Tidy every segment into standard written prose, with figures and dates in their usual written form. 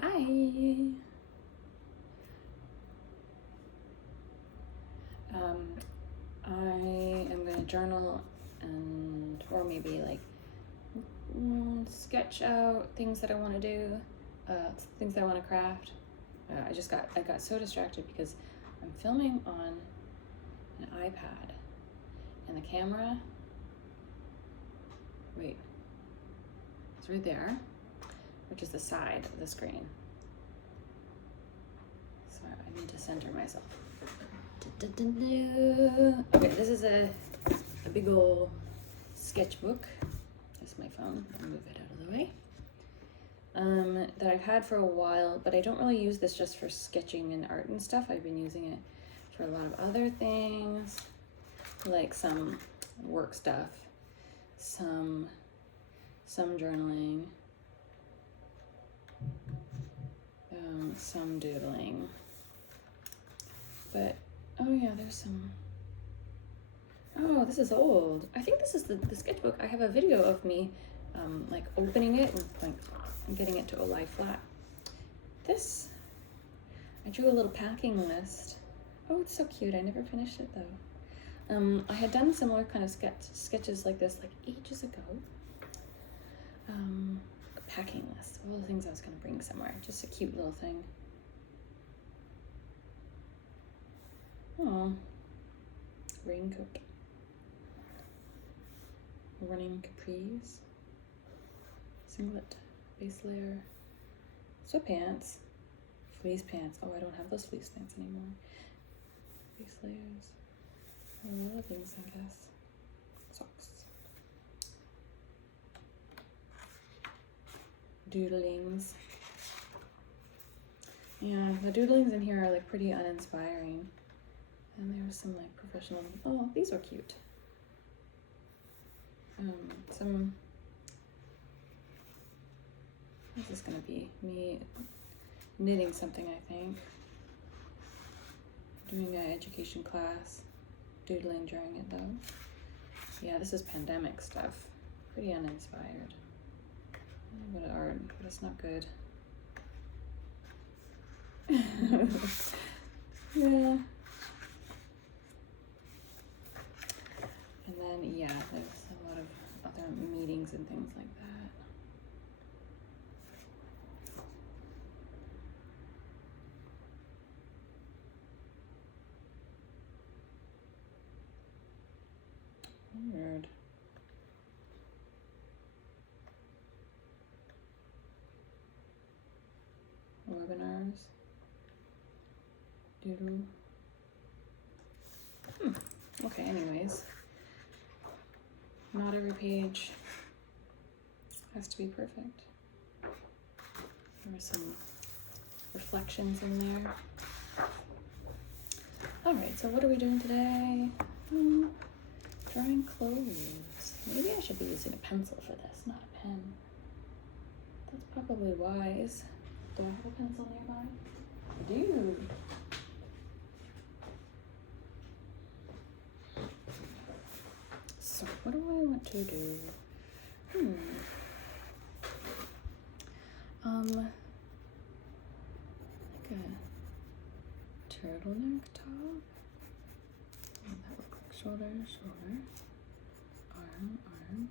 Hi. I am gonna journal or maybe like sketch out things that I want to do, things that I want to craft. I got so distracted because I'm filming on an iPad, and the camera. Wait, it's right there, which is the side of the screen. So I need to center myself. Okay, this is a big old sketchbook. That's my phone. I'll move it out of the way. That I've had for a while, but I don't really use this just for sketching and art and stuff. I've been using it for a lot of other things, like some work stuff, some journaling, some doodling. But oh yeah, there's some. Oh, this is old. I think this is the sketchbook. I have a video of me like opening it and getting it to a lie flat. This, I drew a little packing list. Oh, it's so cute. I never finished it though. I had done similar kind of sketches like this like ages ago. A packing list, all the things I was gonna bring somewhere. Just a cute little thing. Oh, raincoat. Running capris, singlet, base layer, sweatpants, fleece pants. Oh, I don't have those fleece pants anymore. Base layers, a lot of things, I guess. Socks. Doodlings. Yeah, the doodlings in here are like pretty uninspiring. And there was some like professional. Oh, these are cute. This is gonna be me knitting something, I think. Doing an education class, doodling during it though. Yeah, this is pandemic stuff. Pretty uninspired. A little bit of art, but it's not good. Yeah. And then, yeah, there's a lot of other meetings and things like that. Weird. Webinars. Doodle. Okay, anyways. Not every page has to be perfect. There were some reflections in there. All right, so what are we doing today? Drawing clothes. Maybe I should be using a pencil for this, not a pen. That's probably wise. Do I have a pencil nearby? I do. So what do I want to do? Like a turtleneck top. What that look like? Shoulder, arm.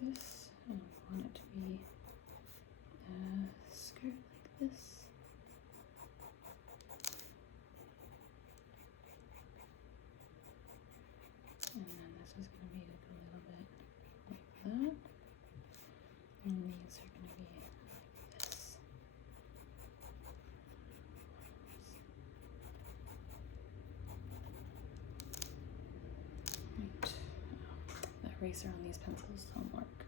This, and I want it to be a skirt like this. And then this is going to be like a little bit like that. And these are going to be like this. Right. The eraser on these pencils don't work.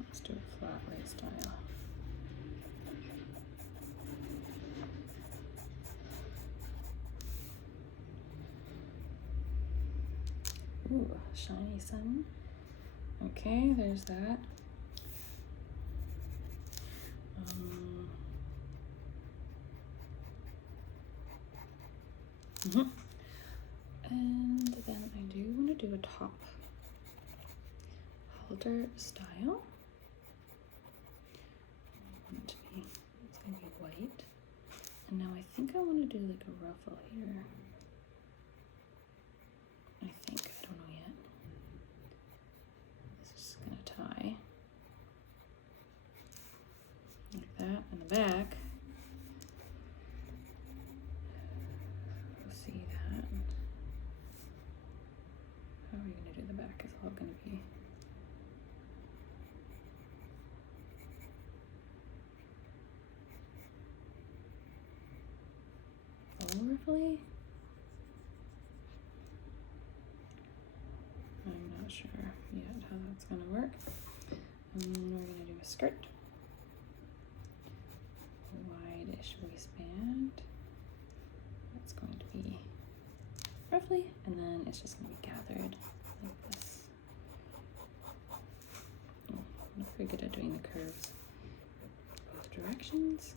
Let's do a flat lay style. Ooh, shiny sun. Okay, there's that. And then I do want to do a top halter style. It's gonna be white. And now I think I want to do like a ruffle here. I don't know yet. This is gonna tie like that in the back. We'll see that. How are we gonna do the back? It's all gonna be ruffly. I'm not sure yet how that's gonna work. And then we're gonna do a skirt. Wide-ish waistband. That's going to be roughly, and then it's just gonna be gathered like this. Oh, I'm not very good at doing the curves both directions.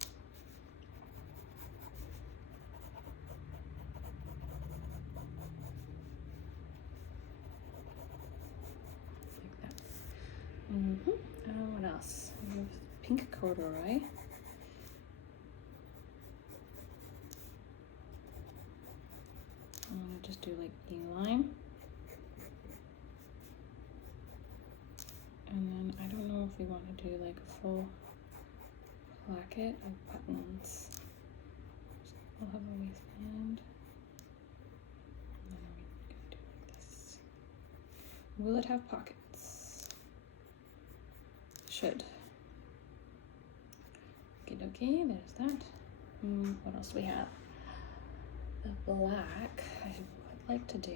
What else? We have pink corduroy. I'm gonna just do like E-line. And then I don't know if we want to do like a full placket of buttons. We'll have a waistband. And then we're gonna do like this. Will it have pockets? Should. Okay, there's that. What else do we have? The black, I would like to do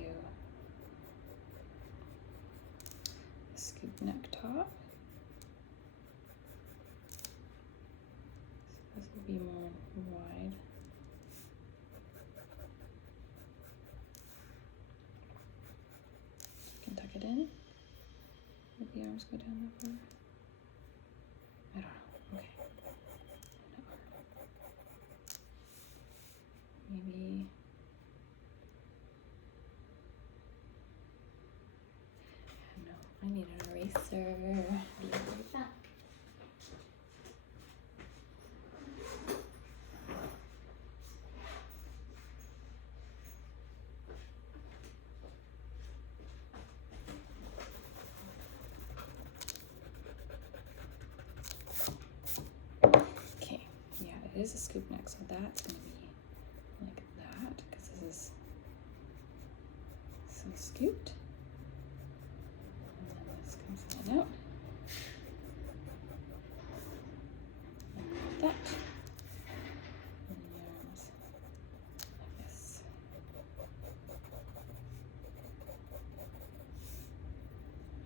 a scoop neck top. So this will be more wide. You can tuck it in. Let the arms go down that far. I don't know. Okay. Maybe. No, I need an eraser. Be right back. Okay, yeah, it is a scoop neck, so that's gonna be like that, because this is so scooped. And then this comes right out. And like that. And the arms like this.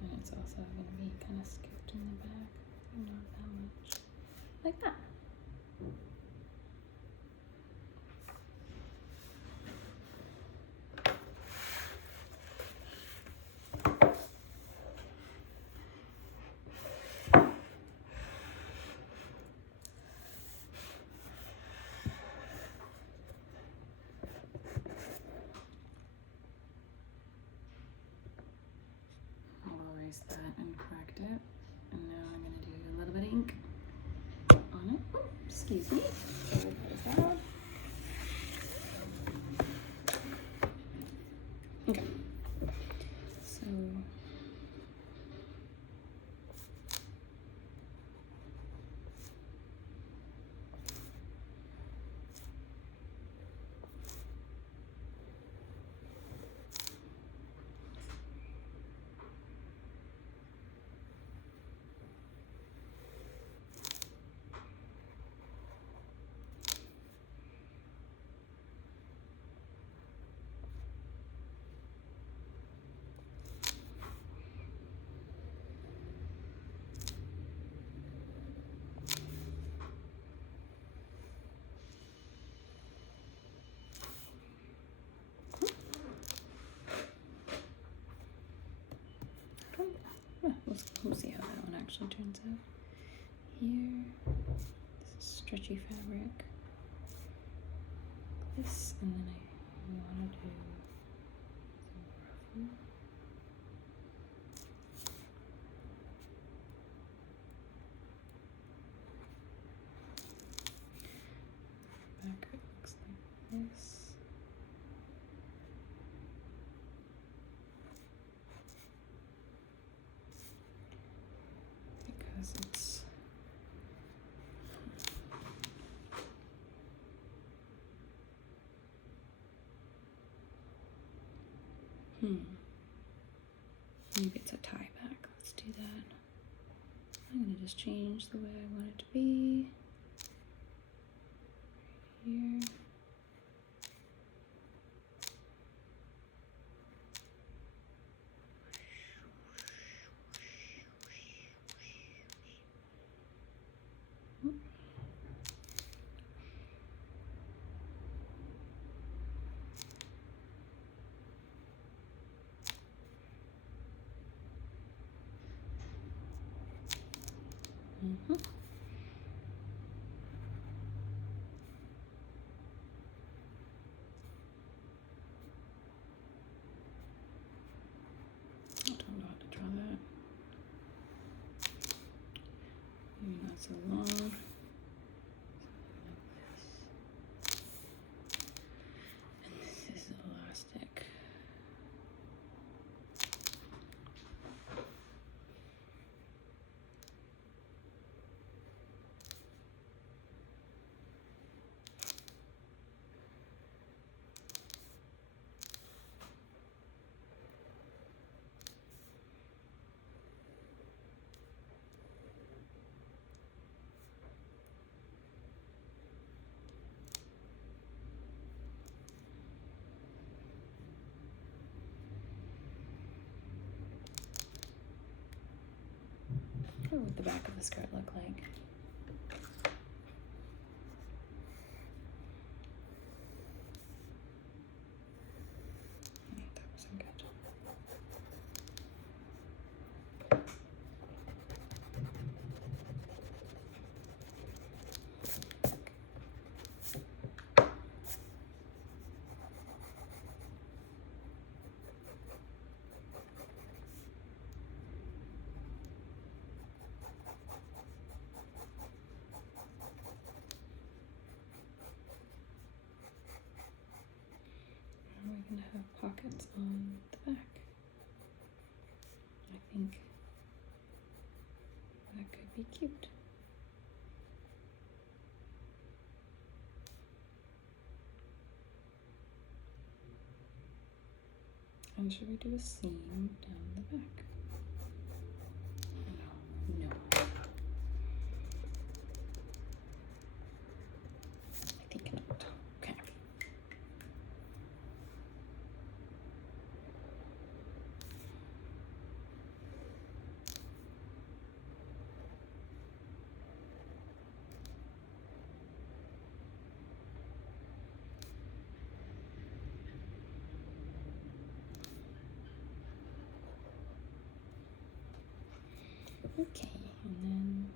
And it's also going to be kind of scooped in the back, not that much. Like that. That and correct it, and now I'm going to do a little bit of ink on it. Oh, excuse me. So we'll close that out. Okay. So we'll see how that one actually turns out. Here, this is stretchy fabric. This, and then I want to do Back it looks like this. Because it's maybe it's a tie back. Let's do that. I'm gonna just change the way I want it to be. Right here. Mm-hmm. I don't know how to draw that. Maybe not so long. And this is elastic. What would the back of the skirt look like? That wasn't good. We're gonna have pockets on the back. I think that could be cute. And should we do a seam down the back? No. I think not. Okay. Okay, and then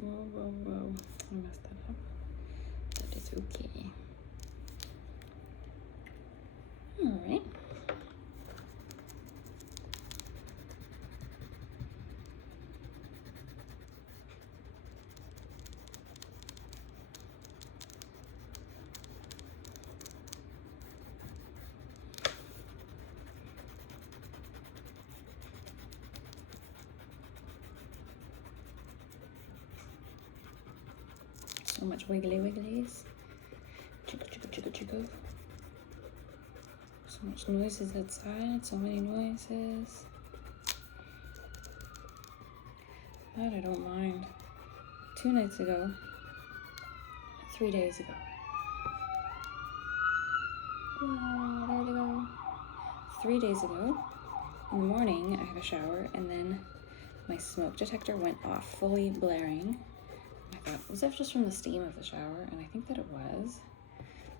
whoa, I messed that up. That is okay. All right. So much wiggly wigglies. Chicka chicka chicka chicka. So much noises outside, so many noises. But I don't mind. 2 nights ago, 3 days ago. There they go. 3 days ago, in the morning, I had a shower, and then my smoke detector went off, fully blaring. I thought, was that just from the steam of the shower? And I think that it was.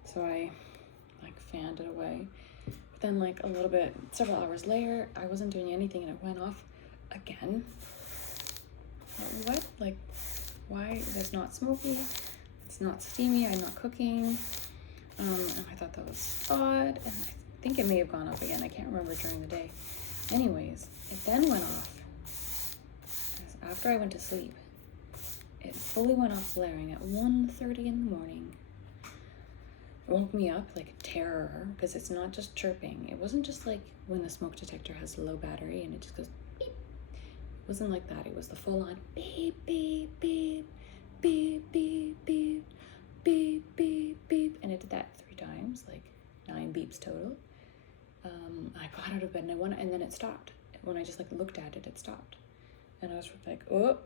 So I like fanned it away. But then like a little bit, several hours later, I wasn't doing anything and it went off again. What? Like, why? It's not smoky. It's not steamy. I'm not cooking. And I thought that was odd. And I think it may have gone off again. I can't remember during the day. Anyways, it then went off after I went to sleep. It fully went off blaring at 1:30 in the morning. It woke me up like terror, because it's not just chirping. It wasn't just like when the smoke detector has low battery and it just goes beep. It wasn't like that. It was the full on beep, beep, beep, beep, beep, beep, beep, beep, beep. And it did that 3 times, like 9 beeps total. I got out of bed and then it stopped. When I just like looked at it, it stopped. And I was like, oh,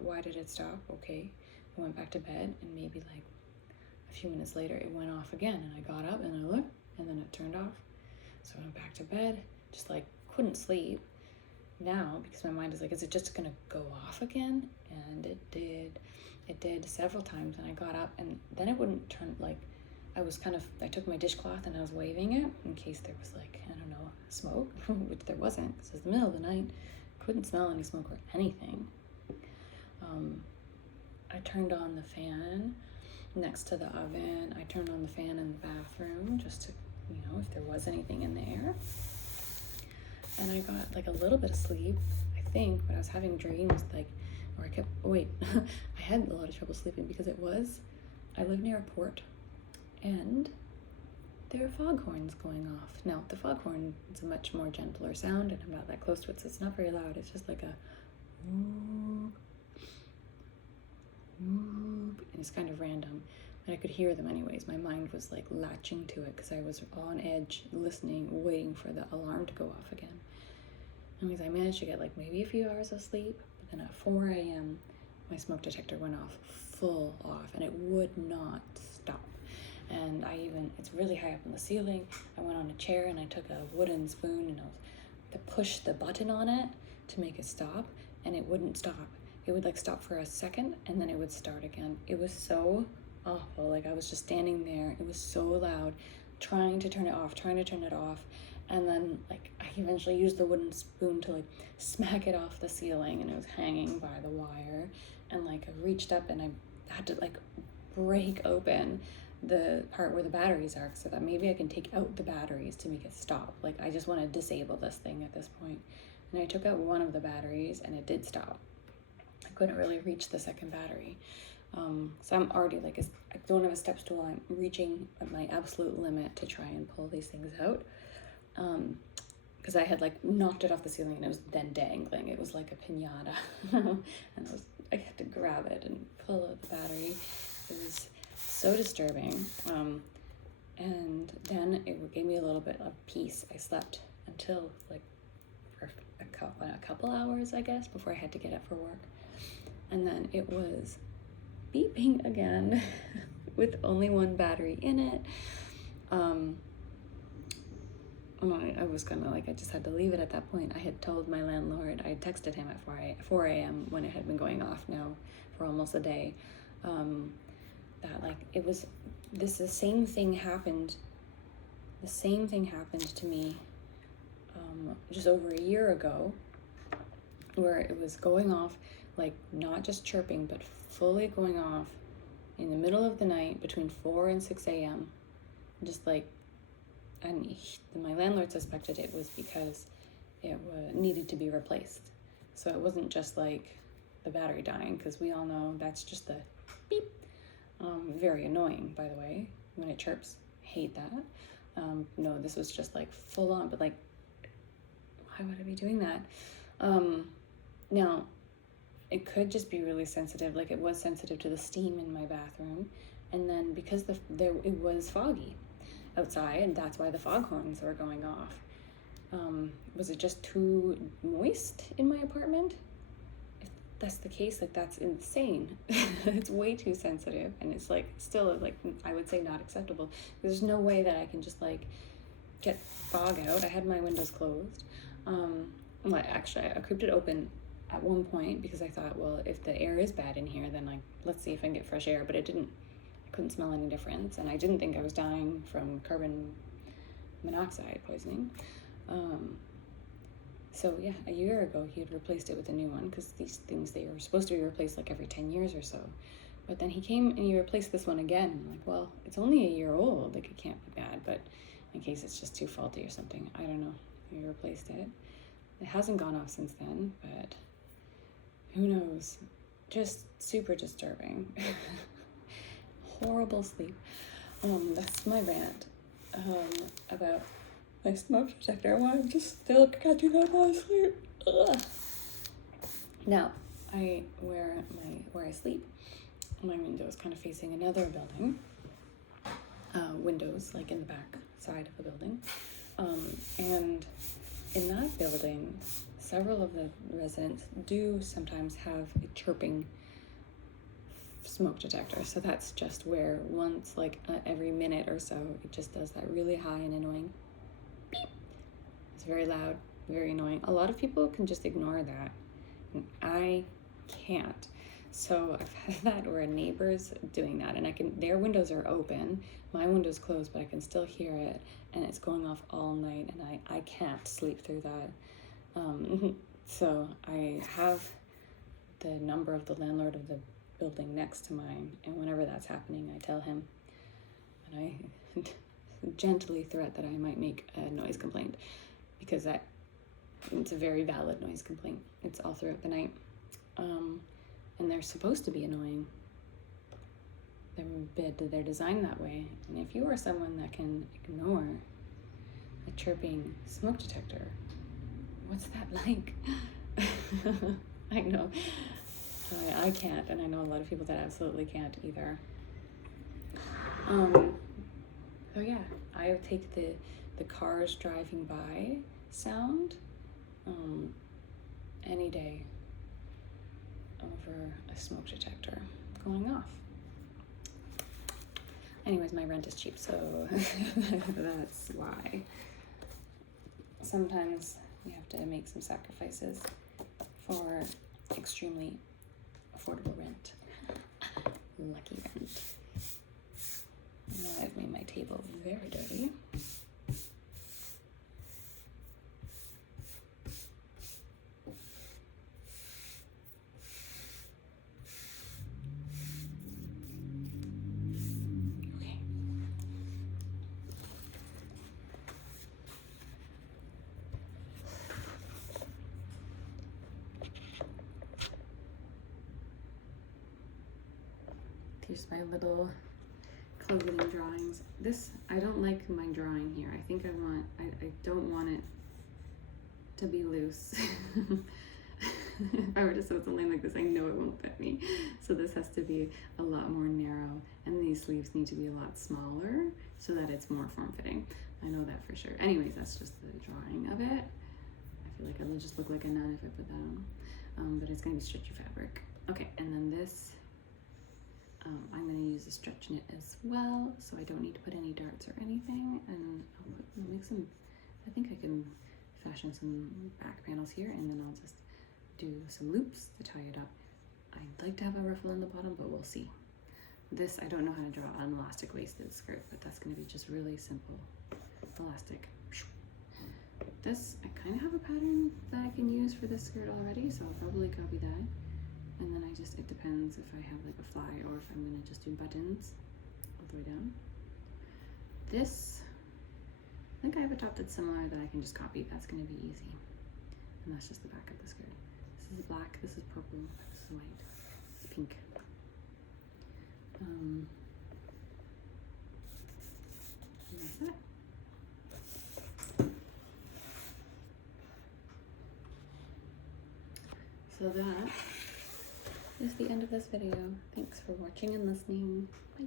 why did it stop? Okay. I went back to bed, and maybe like a few minutes later, it went off again. And I got up and I looked, and then it turned off. So I went back to bed, just like couldn't sleep now, because my mind is like, is it just gonna go off again? And it did. It did several times, and I got up, and then it wouldn't turn, like, I took my dishcloth and I was waving it in case there was like, I don't know, smoke, which there wasn't, because it was the middle of the night. Couldn't smell any smoke or anything. I turned on the fan next to the oven. I turned on the fan in the bathroom just to, if there was anything in there. And I got like a little bit of sleep, I think, but I was having dreams I had a lot of trouble sleeping because I live near a port, and there are foghorns going off. Now, the foghorn is a much more gentler sound, and I'm not that close to it, so it's not very loud. It's just like a whoop, whoop, and it's kind of random. But I could hear them anyways. My mind was like latching to it because I was on edge, listening, waiting for the alarm to go off again. Anyways, I managed to get like maybe a few hours of sleep, but then at 4 a.m., my smoke detector went off, full off, and it would not stop. And it's really high up in the ceiling. I went on a chair and I took a wooden spoon and I was to push the button on it to make it stop, and it wouldn't stop. It would like stop for a second and then it would start again. It was so awful. Like I was just standing there. It was so loud, trying to turn it off. And then like I eventually used the wooden spoon to like smack it off the ceiling, and it was hanging by the wire. And like I reached up and I had to like break open the part where the batteries are so that maybe I can take out the batteries to make it stop. Like I just want to disable this thing at this point. And I took out one of the batteries and it did stop. I couldn't really reach the second battery. So I'm already like, I don't have a step stool. I'm reaching at my absolute limit to try and pull these things out. Because I had like knocked it off the ceiling and it was then dangling. It was like a piñata. And I had to grab it and pull out the battery. It was so disturbing. And then it gave me a little bit of peace. I slept until like for a couple hours, I guess, before I had to get up for work. And then it was beeping again with only one battery in it. I was gonna I just had to leave it at that point. I had told my landlord, I texted him at 4 a.m. when it had been going off now for almost a day, that like the same thing happened to me just over a year ago, where it was going off, like not just chirping, but fully going off in the middle of the night between 4 and 6 a.m. Just like, and my landlord suspected it was because it needed to be replaced. So it wasn't just like the battery dying, because we all know that's just the beep. Very annoying, by the way, when it chirps. Hate that. No, this was just like full on, but like, why would I be doing that? Now, it could just be really sensitive. Like it was sensitive to the steam in my bathroom, and then because it was foggy outside, and that's why the foghorns were going off. Was it just too moist in my apartment? If that's the case, like that's insane. It's way too sensitive, and it's like still like I would say not acceptable. There's no way that I can just like get fog out. I had my windows closed. Well, actually I kept it open at one point, because I thought, well, if the air is bad in here, then like, let's see if I can get fresh air, but I couldn't smell any difference, and I didn't think I was dying from carbon monoxide poisoning. So yeah, a year ago he had replaced it with a new one, because these things, they were supposed to be replaced like every 10 years or so. But then he came and he replaced this one again. I'm like, well, it's only a year old, like it can't be bad, but in case it's just too faulty or something, I don't know. He replaced it. It hasn't gone off since then, but who knows? Just super disturbing. Horrible sleep. That's my rant about my smoke detector. Why I'm just still catching up on sleep. Ugh. Now, where I sleep, my window is kind of facing another building. Windows like in the back side of the building, and in that building, several of the residents do sometimes have a chirping smoke detector. So that's just where once, like every minute or so, it just does that really high and annoying beep. It's very loud, very annoying. A lot of people can just ignore that, and I can't. So I've had that where a neighbor's doing that, and their windows are open, my window's closed, but I can still hear it, and it's going off all night, and I can't sleep through that. So I have the number of the landlord of the building next to mine, and whenever that's happening, I tell him, and I gently threat that I might make a noise complaint, because it's a very valid noise complaint. It's all throughout the night. And they're supposed to be annoying. They're designed that way. And if you are someone that can ignore a chirping smoke detector, what's that like? I know. I can't, and I know a lot of people that absolutely can't either. So yeah, I take the cars driving by sound any day over a smoke detector going off. Anyways, my rent is cheap, so that's why. Sometimes you have to make some sacrifices for extremely affordable rent. Lucky rent. Now I've made my table very dirty. Here's my little clothing drawings. I don't like my drawing here. I think I don't want it to be loose. If I were to sew something like this, I know it won't fit me. So this has to be a lot more narrow, and these sleeves need to be a lot smaller so that it's more form-fitting. I know that for sure. Anyways, that's just the drawing of it. I feel like I'll just look like a nun if I put that on. But it's gonna be stretchy fabric. Okay, and then this, I'm going to use a stretch knit as well, so I don't need to put any darts or anything, and I'll make some, I think I can fashion some back panels here, and then I'll just do some loops to tie it up. I'd like to have a ruffle in the bottom, but we'll see. This, I don't know how to draw an elastic waisted skirt, but that's going to be just really simple elastic. This, I kind of have a pattern that I can use for this skirt already, so I'll probably copy that. And then it depends if I have like a fly or if I'm gonna just do buttons all the way down. This, I think I have a top that's similar that I can just copy. That's gonna be easy. And that's just the back of the skirt. This is black, this is purple, this is white, this is pink. And that's it. So that is the end of this video. Thanks for watching and listening. Bye.